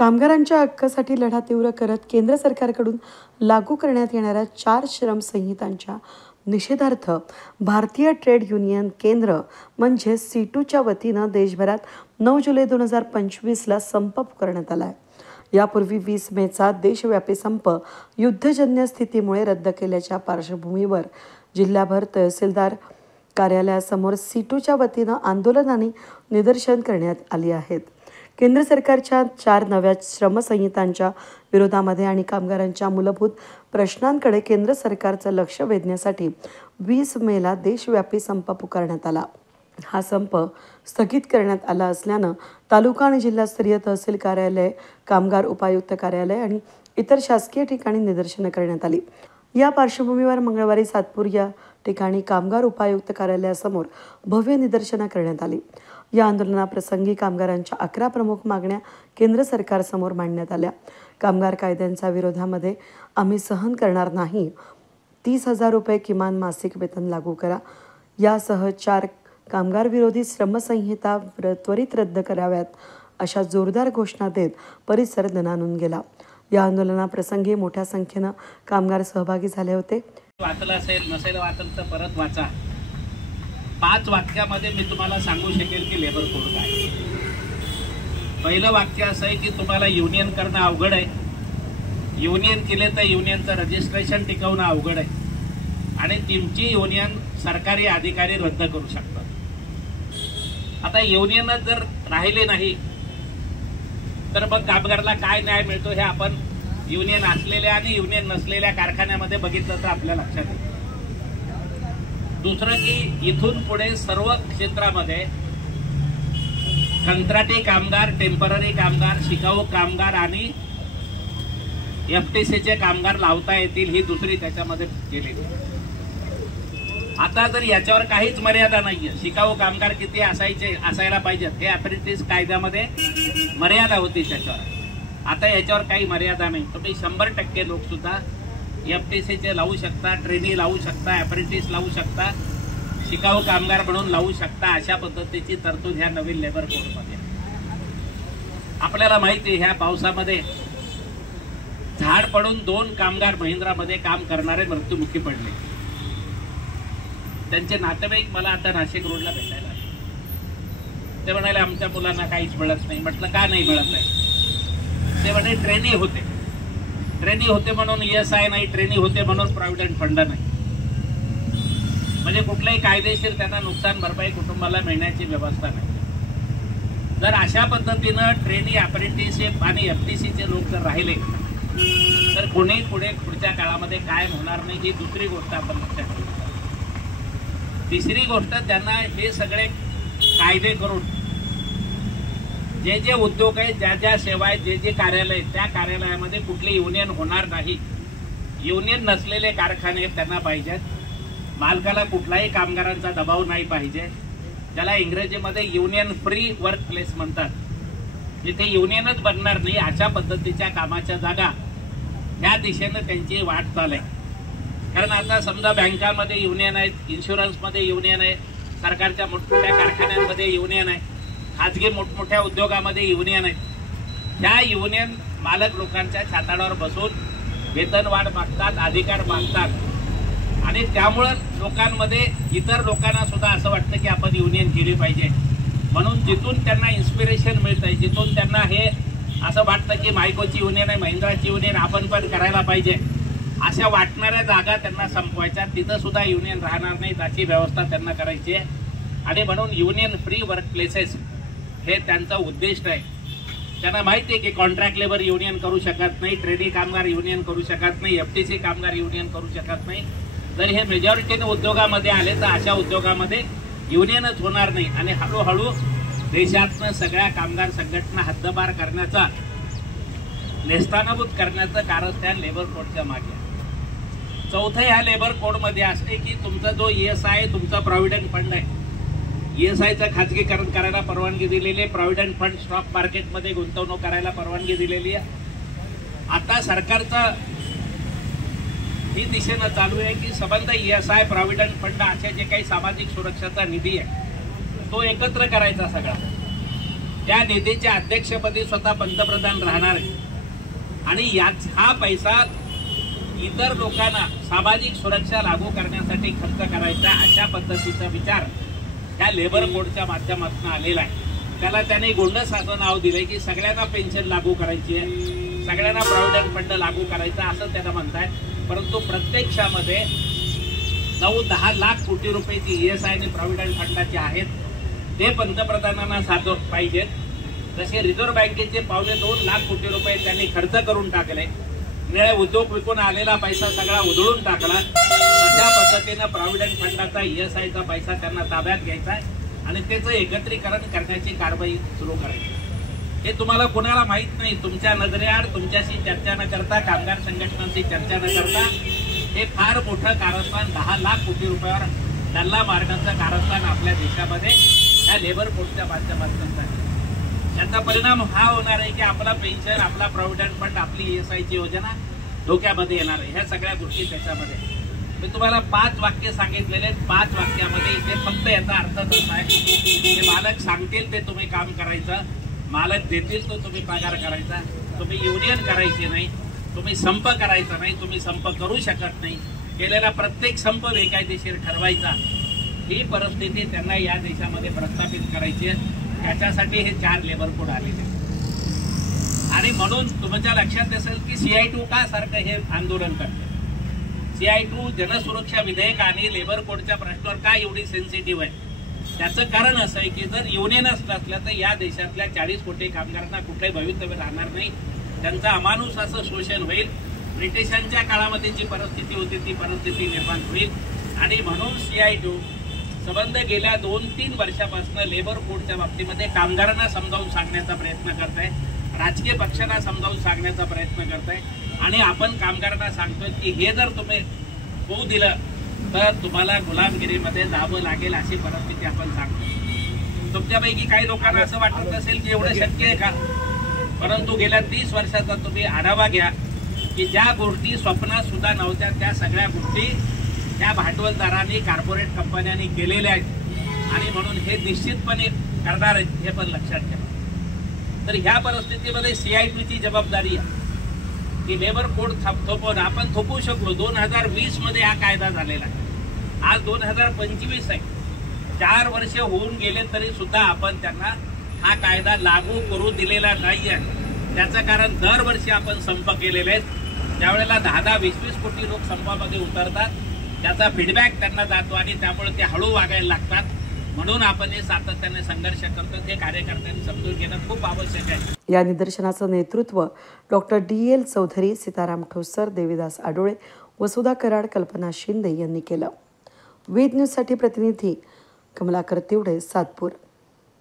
कामगारांच्या हक्कासाठी लढा तीव्र करत केंद्र सरकारकडून लागू करण्यात येणाऱ्या 4 श्रम संहितांच्या निषेधार्थ भारतीय ट्रेड युनियन केंद्र म्हणजे सीटूच्या वतीनं देशभरात 9 जुलै 2025ला संप पुकारण्यात आला आहे। यापूर्वी 20 मेचा देशव्यापी संप युद्धजन्य स्थितीमुळे रद्द केल्याच्या पार्श्वभूमीवर जिल्हाभर तहसीलदार कार्यालयासमोर सीटूच्या वतीनं आंदोलन आणि निदर्शन करण्यात आली आहेत। केंद्र सरकारच्या 4 नव्या श्रमसंहितांच्या विरोधामध्ये आणि कामगारांच्या मूलभूत प्रश्नांकडे केंद्र सरकारचं लक्ष वेधण्यासाठी 20 मेला देशव्यापी संप पुकारण्यात आला। हा संप स्थगित करण्यात आला असल्यानं तालुका आणि जिल्हास्तरीय तहसील कार्यालय, कामगार उपायुक्त कार्यालय आणि इतर शासकीय ठिकाणी निदर्शनं करण्यात आली। या पार्श्वभूमीवर मंगळवारी सातपूर या ठिकाणी कामगार उपायुक्त कार्यालयासमोर भव्य निदर्शनं करण्यात आली। या आंदोलनाप्रसंगी कामगारांच्या 11 प्रमुख मागण्या केंद्र सरकारसमोर मांडण्यात आल्या। कामगार कायद्यांच्या विरोधामध्ये आम्ही सहन करणार नाही, 30,000 रुपये किमान मासिक वेतन लागू करा, यासह 4 कामगार विरोधी श्रमसंहिता त्वरित रद्द कराव्यात अशा जोरदार घोषणा देत परिसर दणाणून गेला। या आंदोलनाप्रसंगी मोठ्या संख्येनं कामगार सहभागी झाले होते। वाचलं असेल नसेल वाचलं तर परत वाचा। 5 वाक्यामध्ये मी तुम्हाला सांगू शकेल की लेबर कोड काय। पहिलं वाक्य असं आहे की तुम्हाला युनियन करणं अवघड आहे, युनियन केले तर युनियनचं रजिस्ट्रेशन टिकवणं अवघड आहे आणि तुमची युनियन सरकारी अधिकारी रद्द करू शकतात। आता युनियन जर राहिले नाही तर मग कामगाराला काय न्याय मिळतो हे आपण युनियन असलेल्या आणि युनियन नसलेल्या कारखान्यामध्ये बघितलं तर आपल्या लक्षात येईल। दुसरं की इथून पुढे सर्व क्षेत्रामध्ये कंत्राटी कामगार, टेम्पररी कामगार, शिकाऊ कामगार आणि एफटीसीचे कामगार लावता येतील, ही दुसरी त्याच्यामध्ये केलेली। आता जर याच्यावर काहीच मर्यादा नाहीये, शिकाऊ कामगार किती असायला पाहिजेत हे अप्रेंटिस कायद्यामध्ये मर्यादा होती त्याच्यावर। आता याच्यावर काही मर्यादा नाही, तुम्ही 100% लोक सुद्धा एफटीसीचे लावू शकता, ट्रेनी लावू शकता, अप्रेंटिस लावू शकता, शिकाऊ कामगार म्हणून लावू शकता। अशा पद्धतीची तरतूद ह्या नवीन लेबर कोडमध्ये। आपल्याला माहिती आहे ह्या पावसामध्ये झाड पडून 2 कामगार महिंद्रामध्ये काम करणारे मृत्युमुखी पडले। त्यांचे नातेवाईक मला आता नाशिक रोडला भेटायला आले। ते म्हणाले आमच्या मुलांना काहीच मिळत नाही। म्हटलं का नाही मिळत आहे? ते म्हणे ट्रेनी होते म्हणून ESI नाही, ट्रेनी होते म्हणून प्रॉव्हिडंट फंड नाही। म्हणजे कुठल्याही कायदेशीर त्यांना नुकसान भरपाई कुटुंबाला मिळण्याची व्यवस्था नाही। जर अशा पद्धतीनं ट्रेनी, अप्रेंटिसशिप आणि FTCचे लोक जर राहिले तर कोणी पुढच्या काळामध्ये कायम होणार नाही, ही दुसरी गोष्ट आपण लक्षात ठेवू। तिसरी गोष्ट, त्यांना हे सगळे कायदे करून जे जे उद्योग आहेत, ज्या ज्या सेवा आहेत, जे जे कार्यालय आहेत, त्या कार्यालयामध्ये कुठली युनियन होणार नाही। युनियन नसलेले कारखाने त्यांना पाहिजेत, मालकाला कुठलाही कामगारांचा दबाव नाही पाहिजे। त्याला इंग्रजीमध्ये युनियन फ्री वर्क प्लेस म्हणतात, जिथे युनियनच बनणार नाही अशा पद्धतीच्या कामाच्या जागा या दिशेनं त्यांची वाट चालू आहे। कारण आता समजा बँकांमध्ये युनियन आहेत, इन्शुरन्समध्ये युनियन आहे, सरकारच्या मोठमोठ्या कारखान्यांमध्ये युनियन आहे, खाजगी मोठमोठ्या उद्योगामध्ये युनियन आहे। त्या युनियन मालक लोकांच्या छाताडावर बसून वेतनवाढ मागतात, अधिकार मागतात आणि त्यामुळं लोकांमध्ये, इतर लोकांना सुद्धा असं वाटतं की आपण युनियन केली पाहिजे। म्हणून जिथून त्यांना इन्स्पिरेशन मिळतंय, जिथून त्यांना हे असं वाटतं की मायकोची युनियन आहे, महिंद्राची युनियन आपण पण करायला पाहिजे, अशा वाटणाऱ्या जागा त्यांना संपवायच्या, तिथं सुद्धा युनियन राहणार नाही अशी व्यवस्था त्यांना करायची आहे। आणि म्हणून युनियन फ्री वर्क प्लेसेस हे त्यांचा उद्दिष्ट आहे। त्यांना माहिती आहे की कॉन्ट्रॅक्ट लेबर युनियन करू शकत नाही, ट्रेडी कामगार युनियन करू शकत नाही, FTC कामगार युनियन करू शकत नाही। जर हे मेजॉरिटीने उद्योगामध्ये आले तर अशा उद्योगामध्ये युनियनच होणार नाही आणि हळूहळू देशातनं सगळ्या कामगार संघटना हद्दपार करण्याचा, नेस्तानाबूत करण्याचं कारस्थान लेबर कोडच्या मागे। चौथं ह्या लेबर कोडमध्ये असते की तुमचा जो ESI तुमचा प्रॉव्हिडंट फंड आहे, ESIचं खाजगीकरण करायला परवानगी दिलेली आहे, प्रॉव्हिडंट फंड स्टॉक मार्केटमध्ये गुंतवणूक करायला परवानगी दिलेली आहे। आता सरकारचं ही दिशेनं चालू आहे की संबंध ESI, प्रॉव्हिडंट फंड असे जे काही सामाजिक सुरक्षाचा निधी आहे तो एकत्र करायचा सगळा। त्या निधीच्या अध्यक्षपदी स्वतः पंतप्रधान राहणार आहे आणि हा पैसा इतर लोकांना सामाजिक सुरक्षा लागू करण्यासाठी खर्च करायचा अशा पद्धतीचा विचार त्या लेबर कोडच्या माध्यमातून आलेला आहे. त्याला त्याने गोंडस असं नाव दिले की सगळ्यांना पेन्शन लागू करायची आहे, सगळ्यांना प्रॉव्हिडंट फंड लागू करायचा असं त्यांना म्हणतायत. परंतु प्रत्यक्षामध्ये 9-10 लाख कोटी रुपये जी ESI आणि प्रॉव्हिडंट फंडाचे आहेत ते पंतप्रधानांना साधं पाहिजेत. जसे रिझर्व्ह बँकेचे 2.25 लाख कोटी रुपये त्यांनी खर्च करून टाकले, निळे उद्योग विकून आलेला पैसा सगळा उधळून टाकला. अशा पद्धतीनं प्रॉव्हिडंट फंडाचा ESIचा पैसा त्यांना ताब्यात घ्यायचा आहे आणि त्याचं एकत्रीकरण करण्याची कारवाई सुरू करायची. हे तुम्हाला कोणाला माहित नाही. तुमच्या नजरेआड तुमच्याशी चर्चा न करता, कामगार संघटनांशी चर्चा न करता हे फार मोठं कारस्थान 10 लाख कोटी रुपयावर डल्ला मारण्याचं कारस्थान आपल्या देशामध्ये या लेबर कोडच्या माध्यमातून आहे. याचा परिणाम हा होणार आहे की आपला पेन्शन, आपला प्रॉव्हिडंट फंड, आपली ESIची योजना धोक्यामध्ये येणार आहे. ह्या सगळ्या गोष्टी त्याच्यामध्ये मी तुम्हाला 5 वाक्य सांगितलेले आहेत. 5 वाक्यामध्ये इथे फक्त याचा अर्थ असा आहे की मालक सांगतील ते तुम्ही काम करायचं, मालक देतील तो तुम्ही पगार करायचा, तुम्ही युनियन करायची नाही, तुम्ही संप करायचा नाही, तुम्ही संप करू शकत नाही, केलेला प्रत्येक संप बेकायदेशीर ठरवायचा. ही परिस्थिती त्यांना या देशामध्ये प्रस्थापित करायची आहे. त्याच्यासाठी हे 4 लेबर कोड आलेले आणि म्हणून तुमच्या लक्षात असेल की CI2 का सारखं हे आंदोलन करते. CI2 जनसुरक्षा विधेयक आणि लेबर कोडच्या प्रश्नावर का एवढी सेन्सिटिव्ह आहे त्याचं कारण असं आहे की जर युनियनच नसलं तर या देशातल्या 40 कोटी कामगारांना कुठलंही भवितव्य राहणार नाही, त्यांचं अमानुष असं शोषण होईल. ब्रिटिशांच्या काळामध्ये जी परिस्थिती होती ती परिस्थिती निर्माण होईल आणि म्हणून CI2 संबंध गेल्या 2-3 वर्षापासून लेबर कोडच्या बाबतीमध्ये कामगारांना समजावून सांगण्याचा प्रयत्न करत आहे, राजकीय पक्षांना समजावून सांगण्याचा प्रयत्न करत आहे आणि आपण कामगारांना सांगतोय की हे जर तुम्ही होऊ दिलं तर तुम्हाला गुलामगिरीमध्ये जावं लागेल अशी परिस्थिती आपण सांगतो. तुमच्यापैकी काही लोकांना असं वाटत असेल की एवढं शक्य आहे का, परंतु गेल्या 30 वर्षाचा तुम्ही आढावा घ्या की ज्या गोष्टी स्वप्नात सुद्धा नव्हत्या त्या सगळ्या गोष्टी त्या भांडवलदारांनी, कॉर्पोरेट कंपन्यांनी केलेल्या आहेत आणि म्हणून हे निश्चितपणे करणार आहेत हे पण लक्षात ठेवा. तर ह्या परिस्थितीमध्ये CI2ची जबाबदारी आहे की लेबर कोड थोपवून आपण थोपवू शकलो. 2020 मध्ये हा कायदा झालेला आहे, आज 2025 आहे. 4 वर्ष होऊन गेले तरी सुद्धा आपण त्यांना हा कायदा लागू करू दिलेला नाही आहे. त्याचं कारण दरवर्षी आपण संप केलेले आहेत, त्यावेळेला 10-20 कोटी लोक संपामध्ये उतरतात, त्याचा फीडबॅक त्यांना जातो आणि त्यामुळे ते हळू वागायला लागतात. म्हणून आपण हे सातत्याने संघर्ष करतो. हे कार्यकर्त्यांनी समजून घेणं खूप आवश्यक आहे. या निदर्शनाचं नेतृत्व डॉक्टर DL चौधरी, सीताराम ठोसर, देवीदास आडोळे, वसुधा कराड, कल्पना शिंदे यांनी केलं. वेद न्यूजसाठी प्रतिनिधी कमलाकर तिवडे, सातपूर.